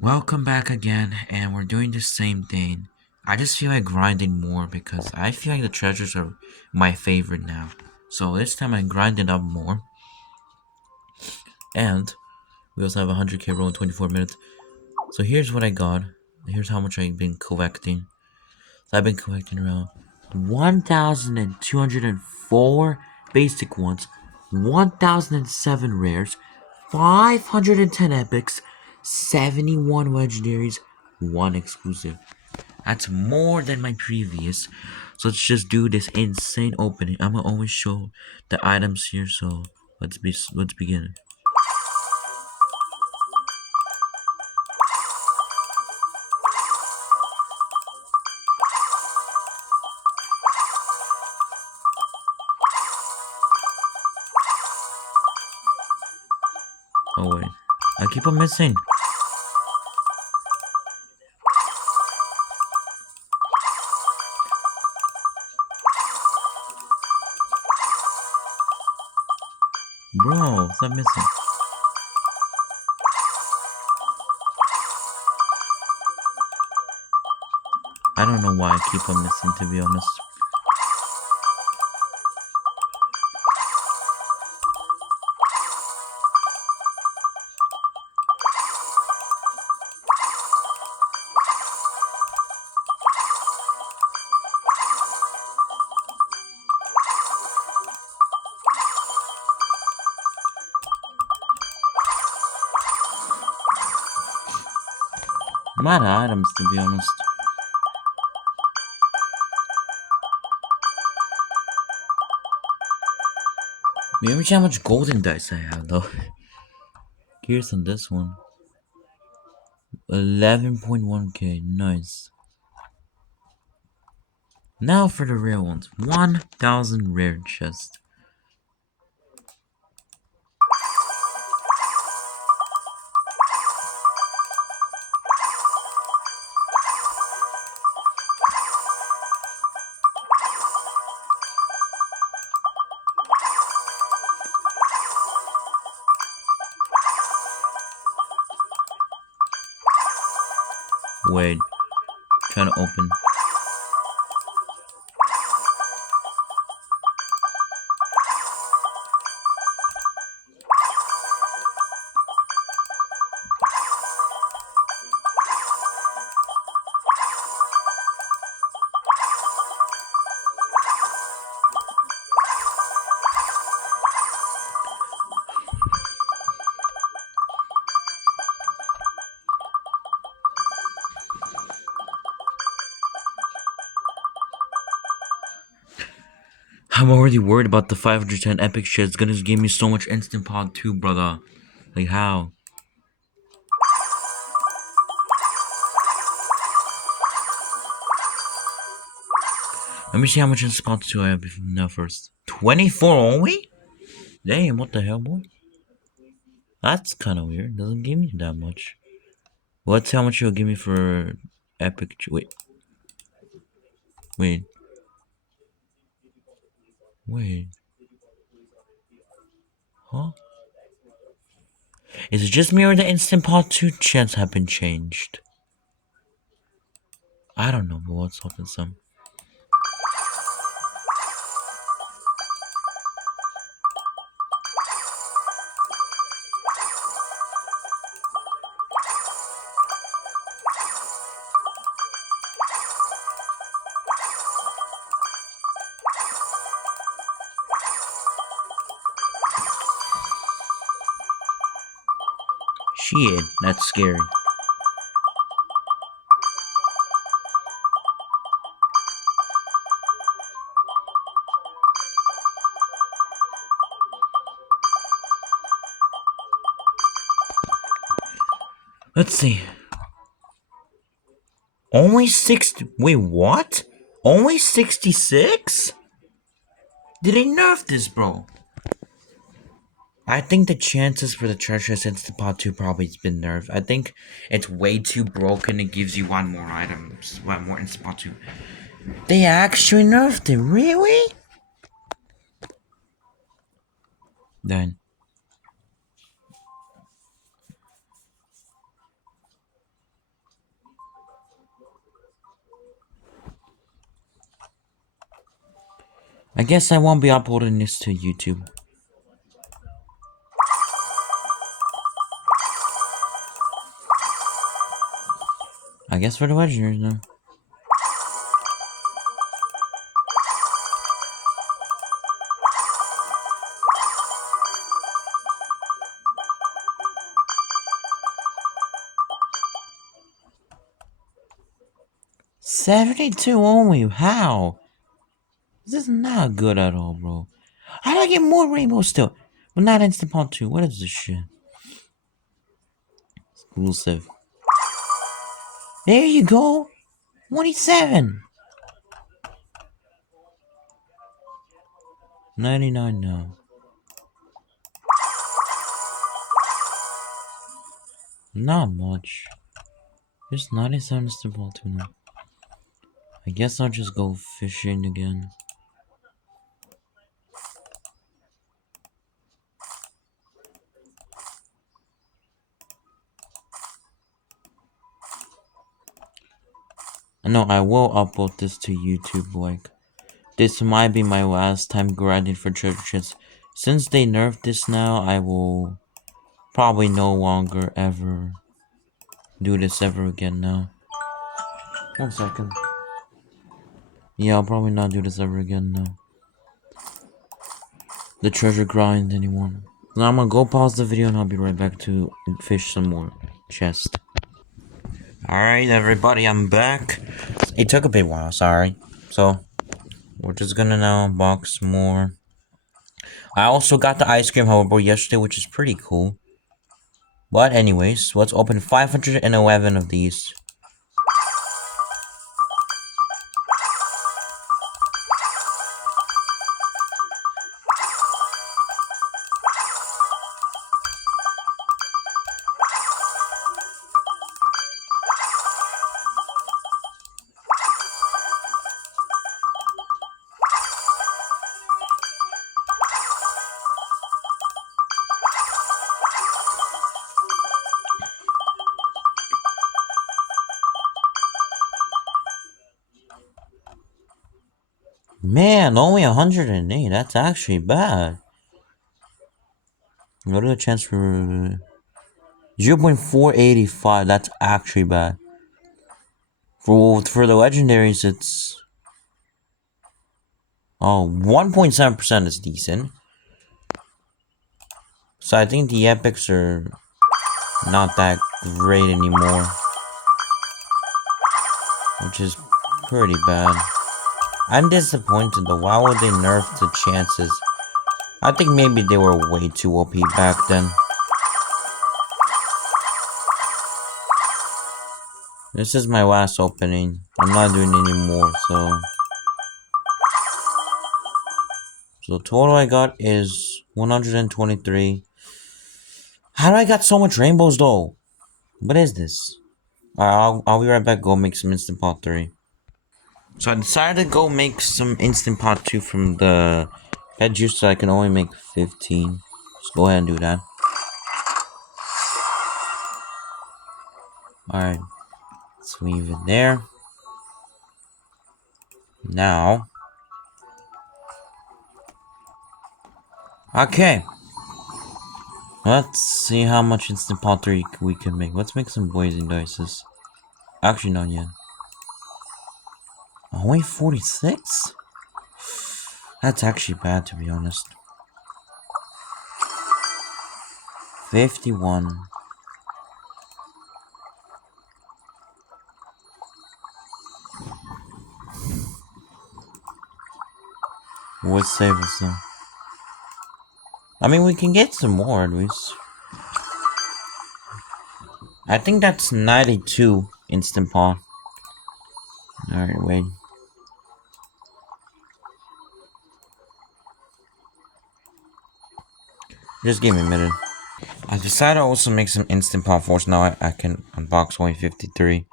Welcome back again, and we're doing the same thing. I just feel like grinding more because I feel like the treasures are my favorite now. So this time I grinded up more, and we also have a 100k roll in 24 minutes. So here's what I got. Here's how much I've been collecting. So I've been collecting around 1,204 basic ones, 1,007 rares, 510 epics, 71 legendaries, 1 exclusive. That's more than my previous. So let's just do this insane opening. I'm gonna always show the items here. So let's begin. Oh wait, I keep on missing. Bro, stop missing. I don't know why I keep on missing, to be honest. I'm out of items, to be honest. Maybe me see how much golden dice I have, though. Here's on this one. 11.1k, nice. Now for the rare ones. 1,000 rare chest. Wait, trying to open. I'm already worried about the 510 epic shit. It's gonna give me so much instant pot too, brother. Like how? Let me see how much instant pot 2 I have now first. 24 only? Damn, what the hell, boy? That's kind of weird. Doesn't give me that much. Let's see how much you'll give me for epic. Wait, wait, wait. Huh? Is it just me or the instant pot 2 chance have been changed? I don't know, but let's open some. Shit, that's scary. Let's see. Only 60. Wait, what? Only 66? Did they nerf this, bro? I think the chances for the treasure since the pot 2 probably has been nerfed. I think it's way too broken. It gives you one more items, one more in spot 2. They actually nerfed it, really? Then I guess I won't be uploading this to YouTube. I guess for the legendaries now. $72 only. How? This is not good at all, bro. How do I get more rainbows still? But not instant pot 2. What is this shit? Exclusive. There you go. 27. 99 now. Not much. Just 97 instant pot 2 now. I guess I'll just go fishing again. No, I will upload this to YouTube, like, this might be my last time grinding for treasure chests. Since they nerfed this now, I will probably no longer ever do this ever again now. 1 second. Yeah, I'll probably not do this ever again now. The treasure grind anymore. Now I'm gonna go pause the video and I'll be right back to fish some more chest. Alright everybody, I'm back. It took a bit while, sorry. So, we're just gonna now box more. I also got the ice cream hoverboard yesterday, which is pretty cool. But anyways, let's open 511 of these. Man, only 108. That's actually bad. What are the chance for 0.485? That's actually bad. For the legendaries, it's 1.7% is decent. So I think the epics are not that great anymore, which is pretty bad. I'm disappointed though. Why would they nerf the chances? I think maybe they were way too OP back then. This is my last opening. I'm not doing any more, so total I got is 123. How do I got so much rainbows though? What is this? Alright, I'll be right back. Go make some instant pot 3. So I decided to go make some instant pot 2 from the pet juice, so I can only make 15. Just go ahead and do that. Alright. Let's leave it there. Now. Okay. Let's see how much instant pot 3 we can make. Let's make some blazing dices. Actually, not yet. Only 46? That's actually bad, to be honest. 51. Would save us though. I mean, we can get some more at least. I think that's 92 instant pot. Alright, wait. Just give me a minute. I decided to also make some instant pot force. Now I can unbox only 53.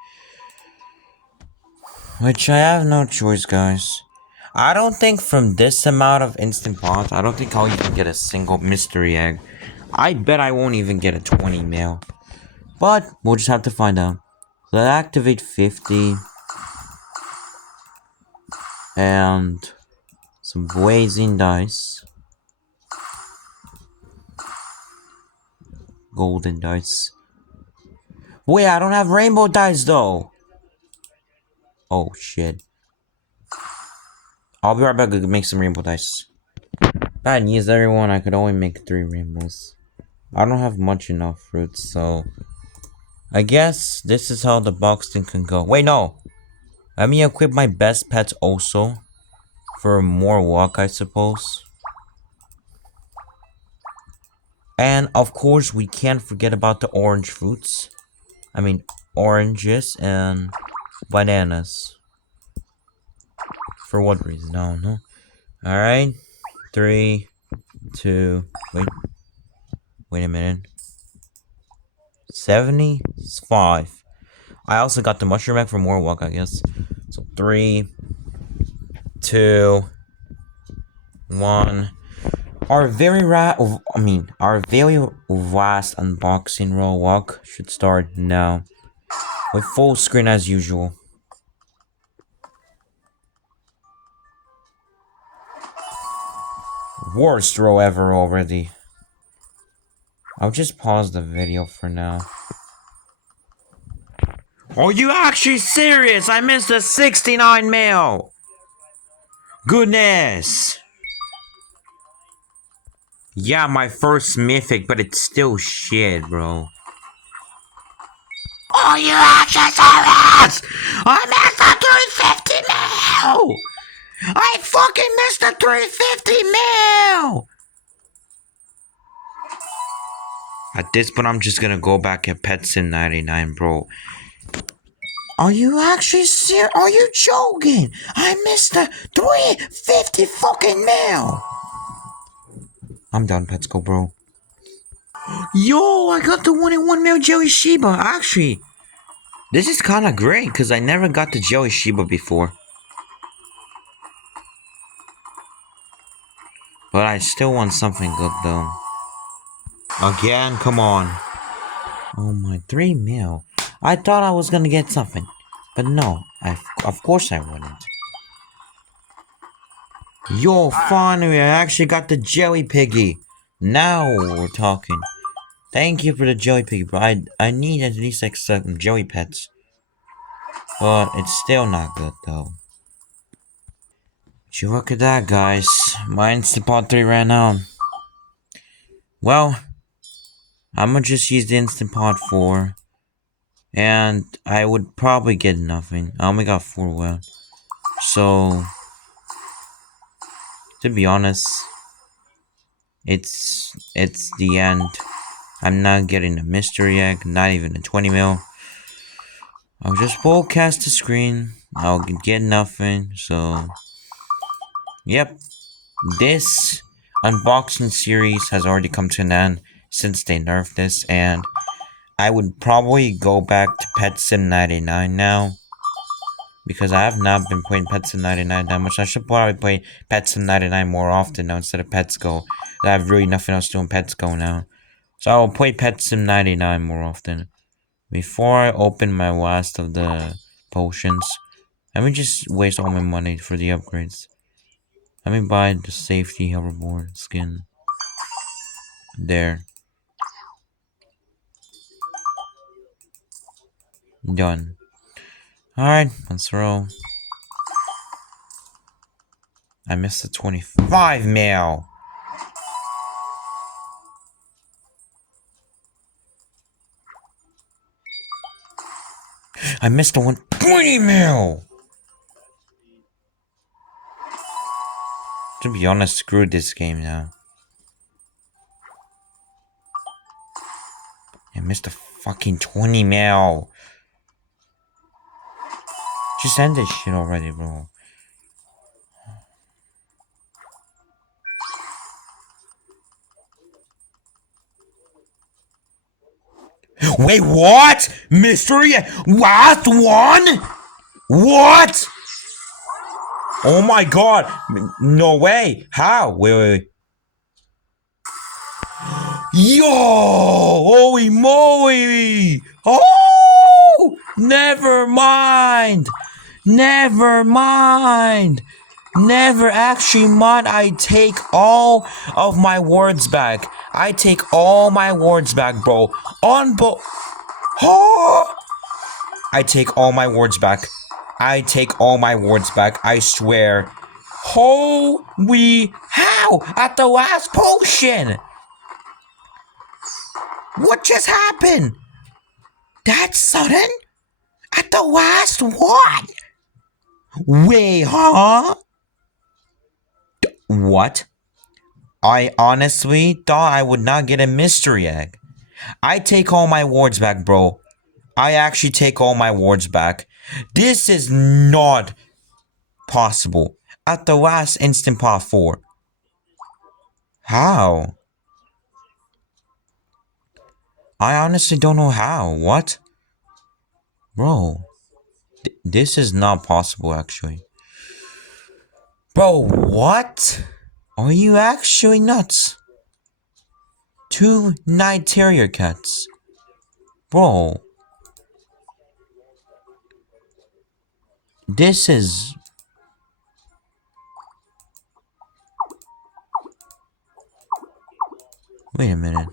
Which I have no choice, guys. I don't think from this amount of instant pots, I don't think I'll even get a single mystery egg. I bet I won't even get a 20 mil. But we'll just have to find out. So activate 50. And Some blazing dice. Golden dice. Wait, I don't have rainbow dice though. Oh shit. I'll be right back to make some rainbow dice. Bad news, everyone. I could only make 3 rainbows. I don't have much enough fruits, so I guess this is how the box thing can go. Wait, no. Let me equip my best pets also for more luck, I suppose. And of course, we can't forget about the orange fruits. I mean, oranges and bananas. For what reason? I don't know. Alright. 3, 2, wait a minute. 75. I also got the mushroom egg for more luck, I guess. So 3, 2, 1. Our very last unboxing roll walk should start now. With full screen as usual. Worst row ever already. I'll just pause the video for now. Are you actually serious? I missed a 69 mil! Goodness! Yeah, my first mythic, but it's still shit, bro. Are you actually serious? I missed a 350 mil! I fucking missed a 350 mil! At this point, I'm just gonna go back at PetSim 99, bro. Are you actually serious? Are you joking? I missed a 350 fucking mil! I'm done, Pets Go, bro. Yo, I got the 1 in 1 mil Jelly Shiba. Actually, this is kind of great because I never got the Jelly Shiba before. But I still want something good though. Again, come on. Oh my, 3 mil. I thought I was gonna get something. But no, of course I wouldn't. Yo, finally, I actually got the Jelly Piggy. Now we're talking. Thank you for the Jelly Piggy, bro. I need at least like some Jelly Pets. But it's still not good though. Would you look at that, guys. My Instapot 3 ran out. Well, I'm gonna just use the Instapot 4. And I would probably get nothing. I only got 4 left. So, to be honest, it's the end. I'm not getting a mystery egg, not even a 20 mil. I'll just broadcast the screen. I'll get nothing. So, yep. This unboxing series has already come to an end since they nerfed this, and I would probably go back to PetSim 99 now. Because I have not been playing PetSim 99 that much. I should probably play PetSim 99 more often now instead of Pets Go. I have really nothing else to do in Pets Go now. So I will play PetSim 99 more often. Before I open my last of the potions, let me just waste all my money for the upgrades. Let me buy the safety hoverboard skin. There. Done. Alright, let's roll. I missed the 25 mil. I missed the 120 mil. To be honest, screw this game now. I missed a fucking 20 mil. Just end this shit already, bro. Wait, what? Mystery? Last one? What? Oh my god. No way. How? Wait. Yo! Holy moly! Oh! Never mind! Never mind! Never actually, mod. I take all of my words back. I take all my words back, bro. Oh! I take all my words back. I take all my words back. I swear. Holy how? At the last potion! What just happened? That sudden? At the last one? Wait, huh? What? I honestly thought I would not get a mystery egg. I take all my words back, bro. I actually take all my words back. This is not possible. At the last instant pot 4. How? I honestly don't know how. What? Bro, this is not possible actually. Bro, what? Are you actually nuts? 2 night terrier cats. Bro. This is... Wait a minute.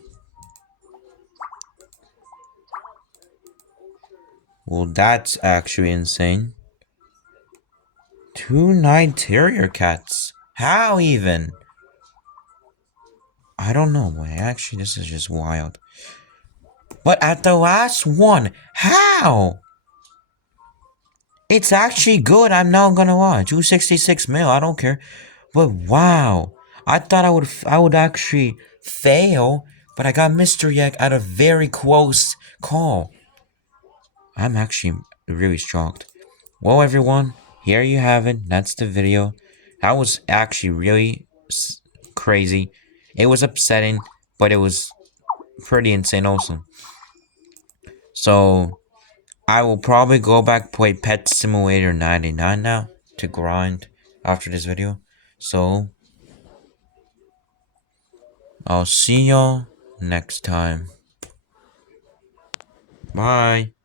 Well, that's actually insane. 2 night terrier cats. How even? I don't know, boy. Actually, this is just wild. But at the last one, how? It's actually good. I'm not gonna lie. 266 mil. I don't care. But wow, I thought I would actually fail, but I got mystery egg at a very close call. I'm actually really shocked. Well, everyone, here you have it. That's the video. That was actually really crazy. It was upsetting, but it was pretty insane also. So I will probably go back play Pet Simulator 99 now to grind after this video. So I'll see y'all next time. Bye.